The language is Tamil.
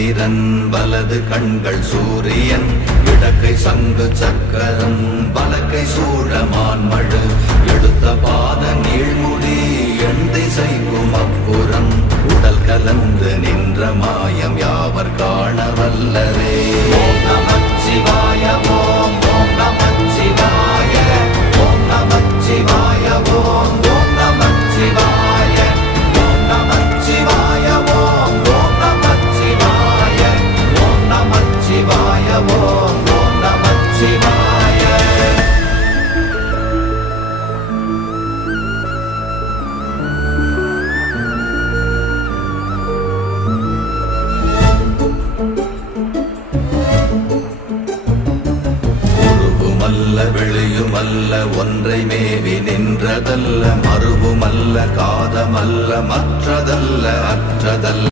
சந்திரன் வலது கண்கள் சூரியன் இடக்கை சங்கு சக்கரம் வலக்கை சூழமான்மழு எடுத்த பாத நீழ்முடி எண் திசைக்கும் அப்புறம் உடல் கலந்து நின்ற மாயம் யாவர் காண வல்லரே. ஓம் நமச்சிவாய ஓம் ஓம் நமச்சிவாய ஓம் நமச்சிவாய ஓம் ஓம் நமச்சிவாய ஓம் நமச்சிவாய ஓம் ஓம் நமச்சிவாய ஓம் நமச்சிவாய ஓம் ஓம் நமச்சிவாய. வெளியுமல்ல ஒன்றை மேவி நின்றதல்ல மறுவுமல்ல காதமல்ல மற்றதல்ல அற்றதல்ல